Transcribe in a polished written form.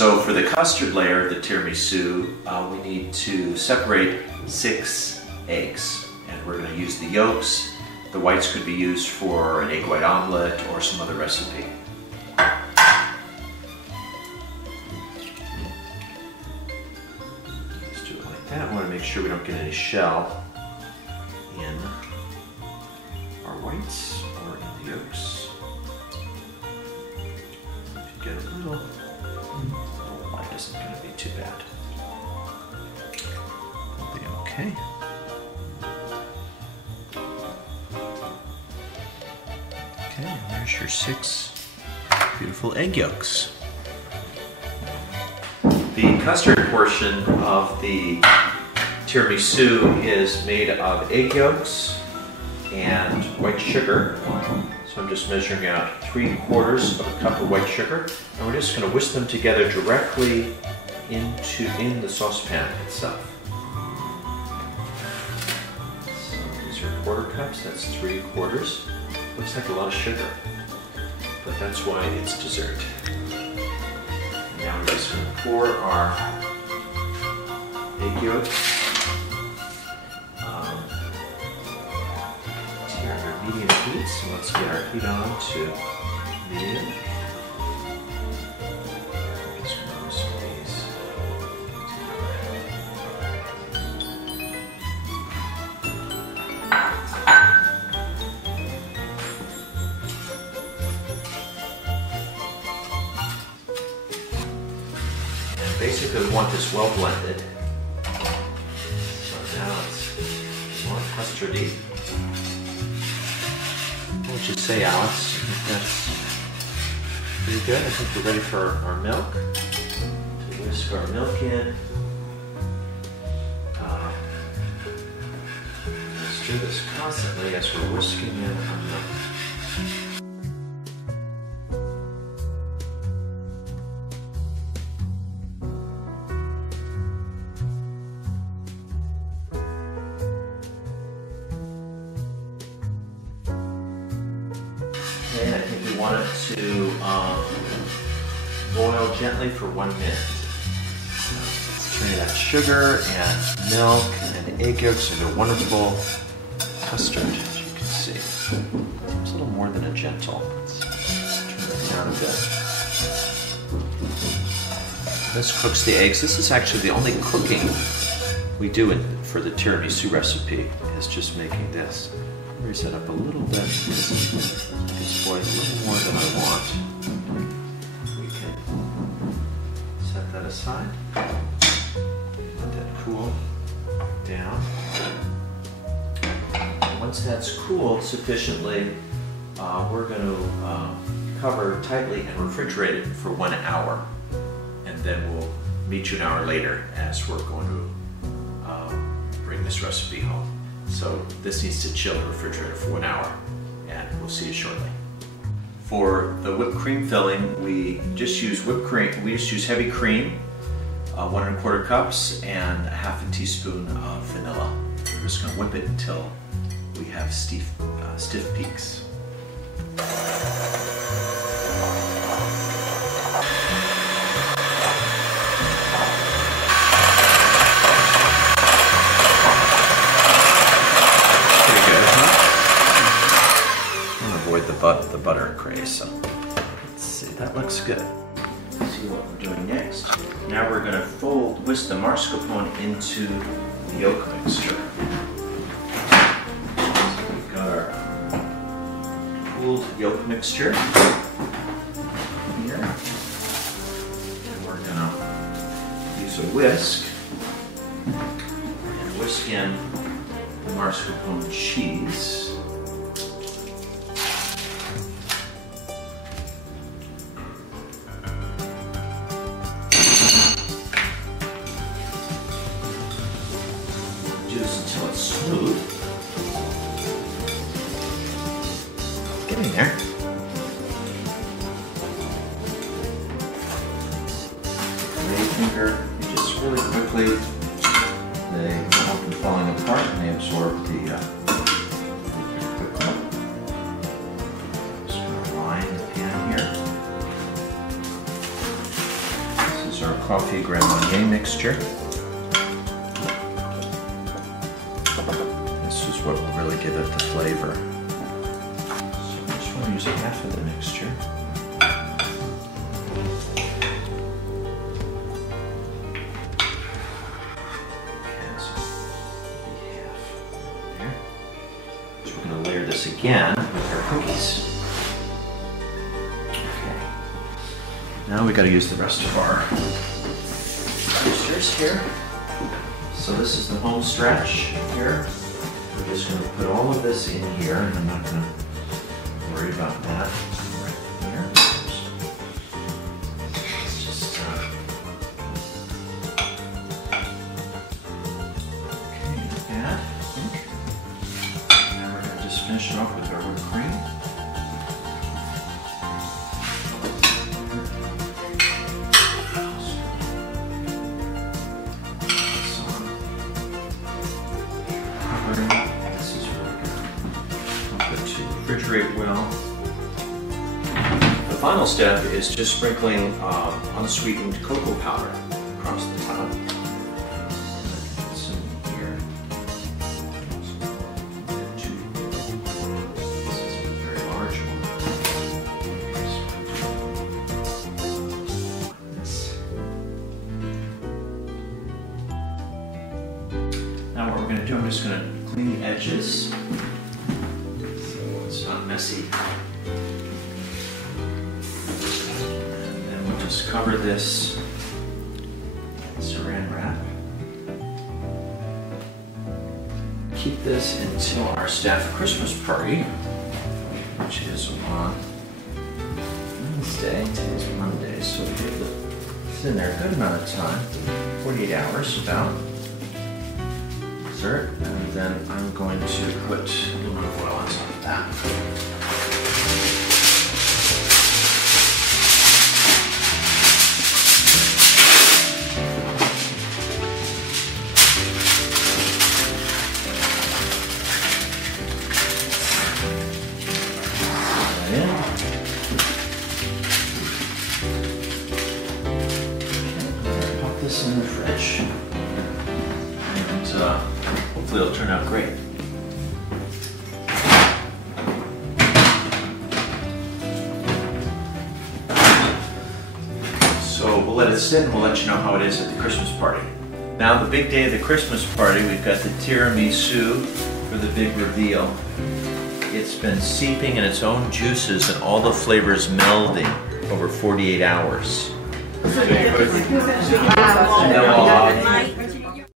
So for the custard layer of the tiramisu, we need to separate 6 eggs. And we're going to use the yolks. The whites could be used for an egg white omelet or some other recipe. Let's do it like that. I want to make sure we don't get any shell in our whites or in the yolks. If you get a little white, isn't going to be too bad. It'll be okay. Okay, there's your 6 beautiful egg yolks. The custard portion of the tiramisu is made of egg yolks and white sugar. So I'm just measuring out 3/4 of a cup of white sugar, and we're just going to whisk them together directly in the saucepan itself. So these are 1/4 cups, that's 3/4. Looks like a lot of sugar, but that's why it's dessert. Now we're just going to pour our egg yolk here under medium heat. So let's get our heat on to medium. I'm just going to whisk these basically, we want this well blended. So now it's more custardy. What would you say, Alex? I think that's pretty good. I think we're ready for our milk. To whisk our milk in. Stir this constantly as we're whisking in our milk. And I think we want it to boil gently for 1 minute. Let's turn that sugar and milk and egg yolks into a wonderful custard, as you can see. It's a little more than a gentle. Let's turn that down a bit. This cooks the eggs. This is actually the only cooking we do for the tiramisu recipe, is just making this. Raise that up a little bit. It's boiled a little more than I want. We can set that aside. Let that cool down. And once that's cooled sufficiently, we're going to cover tightly and refrigerate it for 1 hour. And then we'll meet you an hour later as we're going to bring this recipe home. So this needs to chill in the refrigerator for 1 hour, and we'll see you shortly. For the whipped cream filling, we just use whipped cream. We just use heavy cream, 1 1/4 cups, and 1/2 teaspoon of vanilla. We're just going to whip it until we have stiff peaks. The butter craze, so let's see, that looks good. Let's see what we're doing next. Now we're going to whisk the mascarpone into the yolk mixture. So we've got our cooled yolk mixture here, and we're going to use a whisk and whisk in the mascarpone cheese. Until it's smooth. Getting there. With a finger, you just really quickly, they don't want them falling apart and they absorb the quickly. Just going to line the pan here. This is coffee Grand Marnier mixture. This is what will really give it the flavor. So I just want to use half of the mixture. Layer this again with our cookies. Okay. Now we got to use the rest of our toasters here. So this is the home stretch here. We're just going to put all of this in here, and I'm not going to worry about that right here. Just okay, not bad. Finish it off with our whipped cream. This is really good. Help it to refrigerate well. The final step is just sprinkling unsweetened cocoa powder across the top. Now what we're going to do, I'm just going to clean the edges so it's not messy. And then we'll just cover this in saran wrap. Keep this until our staff Christmas party, which is on Wednesday. Today's Monday, so it's in there a good amount of time, 48 hours about. And then I'm going to put a little bit of oil on top of that. Pop this in the fridge. And hopefully it'll turn out great. So we'll let it sit and we'll let you know how it is at the Christmas party. Now the big day of the Christmas party, we've got the tiramisu for the big reveal. It's been seeping in its own juices and all the flavors melding over 48 hours.